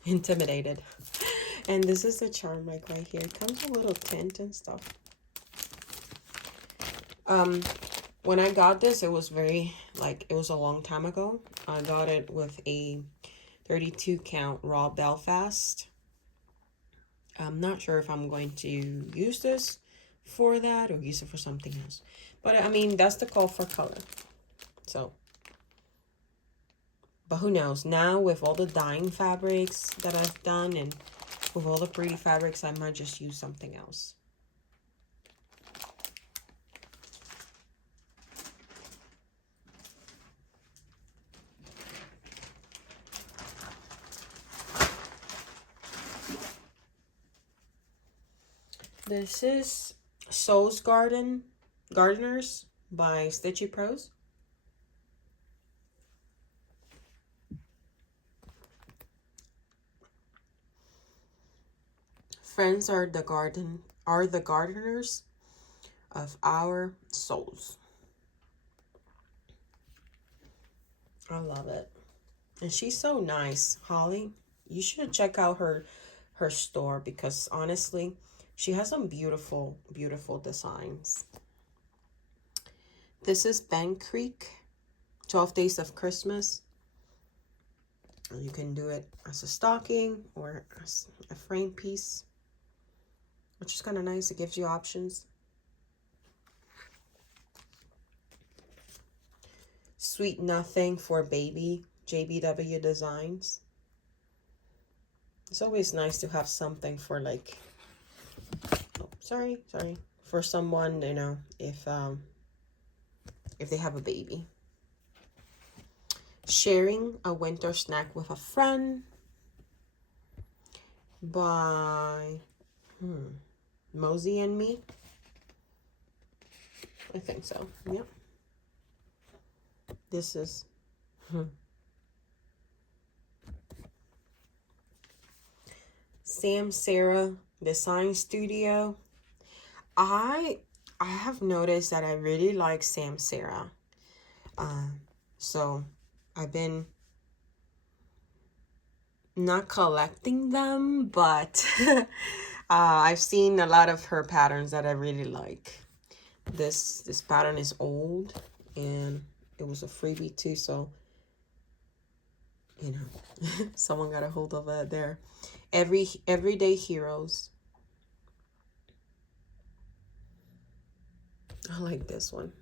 intimidated. And this is the charm like right here. It comes with a little tint and stuff. When I got this, it was very, like, it was a long time ago. I got it with a 32 count raw Belfast. I'm not sure if I'm going to use this for that or use it for something else. But I mean, that's the call for color. So, but who knows? Now with all the dyeing fabrics that I've done and with all the pretty fabrics, I might just use something else. This is Soul's Gardeners by Stitchy Pros. Friends are the gardeners of our souls. I love it. And she's so nice, Holly. You should check out her store because honestly, she has some beautiful, beautiful designs. This is Bank Creek, 12 Days of Christmas. You can do it as a stocking or as a frame piece, which is kind of nice. It gives you options. Sweet Nothing for Baby, JBW Designs. It's always nice to have something for like, oh, sorry, for someone, you know, if they have a baby. Sharing a Winter Snack with a Friend by Mosey and Me. I think so. Yep. This is Sam Sarah Design Studio. I have noticed that I really like Sam Sarah. So I've been not collecting them, but I've seen a lot of her patterns that I really like. This pattern is old and it was a freebie too, so you know, someone got a hold of it there. Everyday Heroes. I like this one.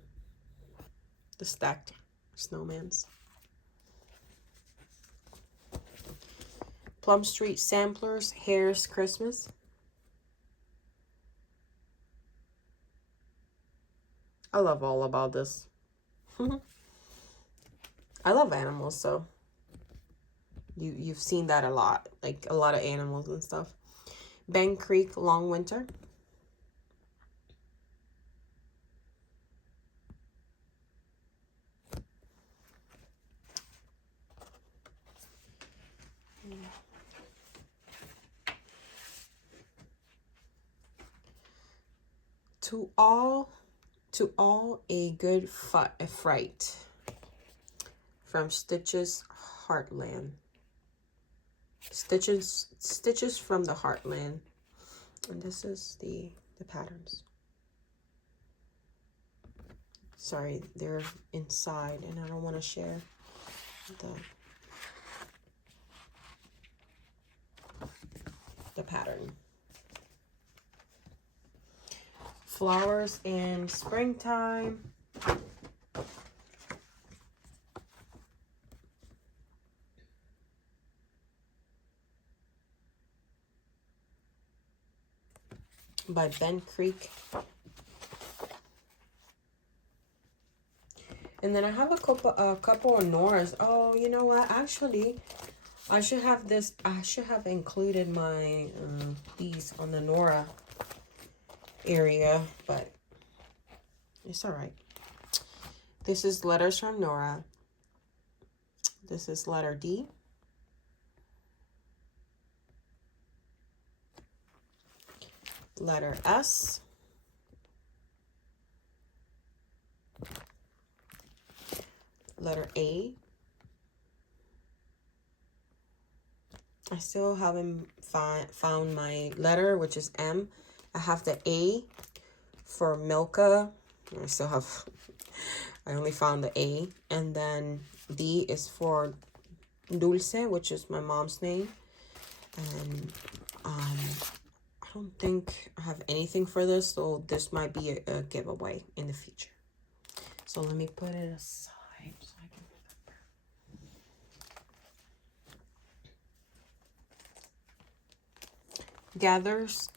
The stacked snowmans. Plum Street Samplers, Hare's Christmas. I love all about this. I love animals, so you've seen that a lot, like a lot of animals and stuff. Bang Creek Long Winter. To all a good fright from Stitch's Heartland. Stitches from the Heartland. And this is the patterns. Sorry, they're inside and I don't want to share the pattern. Flowers in Springtime. By Ben Creek. And then I have a couple of Nora's. Oh, you know what? Actually, I should have this. I should have included my these on the Nora area, but it's all right. This is Letters from Nora. This is letter D. Letter S. Letter A. I still haven't found my letter, which is M. I have the A for Milka. I only found the A. And then D is for Dulce, which is my mom's name. And I don't think I have anything for this, so this might be a giveaway in the future. So let me put it aside so I can remember.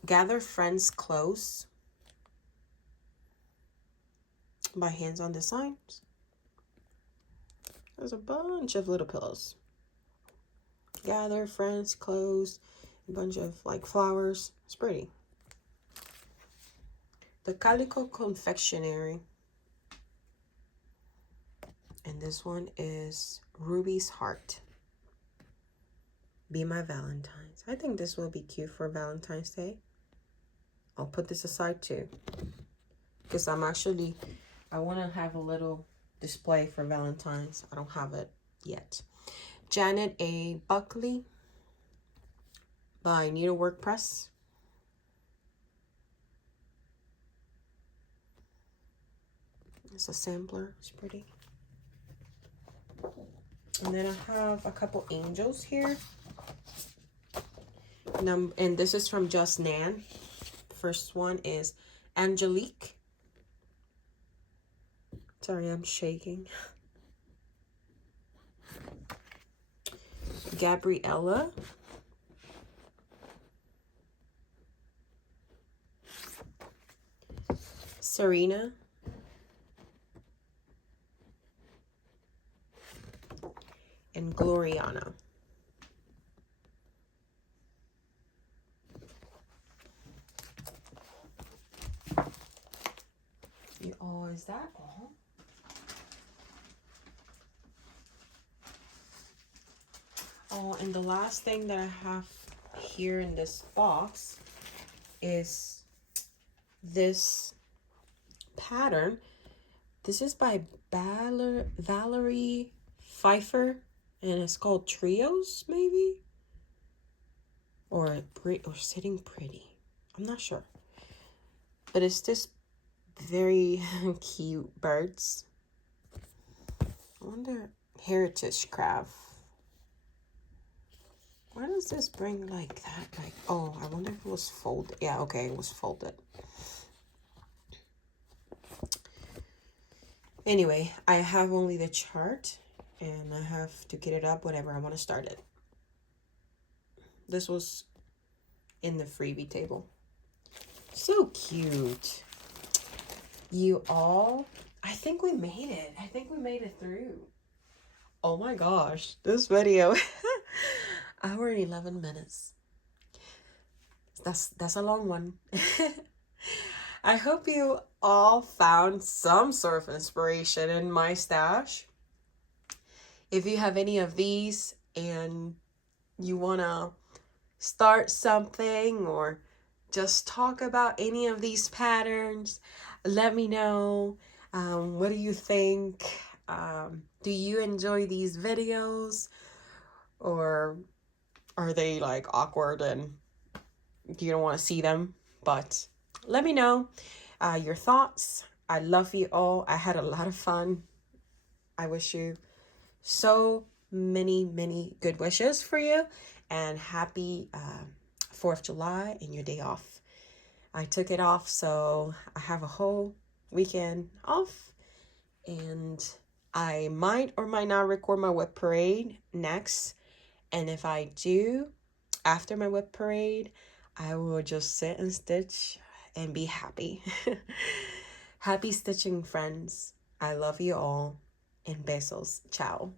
Gather Friends Close by Hands on Designs. There's a bunch of little pillows. Gather Friends Close, a bunch of like flowers. It's pretty. The Calico Confectionery. And this one is Ruby's Heart. Be My Valentine's. I think this will be cute for Valentine's Day. I'll put this aside too. Because I want to have a little display for Valentine's. I don't have it yet. Janet A. Buckley by Needlework Press. It's a sampler. It's pretty. And then I have a couple angels here. And this is from Just Nan. First one is Angelique. Sorry, I'm shaking. Gabriella. Serena. And Gloriana. Oh, is that all? Oh, and the last thing that I have here in this box is this pattern. This is by Valerie Pfeiffer, and it's called Trios, maybe? Or Sitting Pretty. I'm not sure. But it's this very cute birds. I wonder, heritage craft. Why does this bring like that? Like, oh, I wonder if it was folded. Yeah, okay, it was folded. Anyway, I have only the chart, and I have to get it up whenever I want to start it. This was in the freebie table. So cute. You all, I think we made it. I think we made it through. Oh my gosh, this video. Hour and 11 minutes. That's a long one. I hope you all found some sort of inspiration in my stash. If you have any of these and you want to start something or just talk about any of these patterns, let me know. What do you think? Do you enjoy these videos, or are they like awkward and you don't want to see them? But let me know your thoughts. I love you all. I had a lot of fun. I wish you so many good wishes for you, and happy 4th of July and your day off. I took it off, so I have a whole weekend off, and I might or might not record my WIP parade next. And if I do, after my WIP parade, I will just sit and stitch and be happy. Happy stitching, friends. I love you all, and besos. Ciao.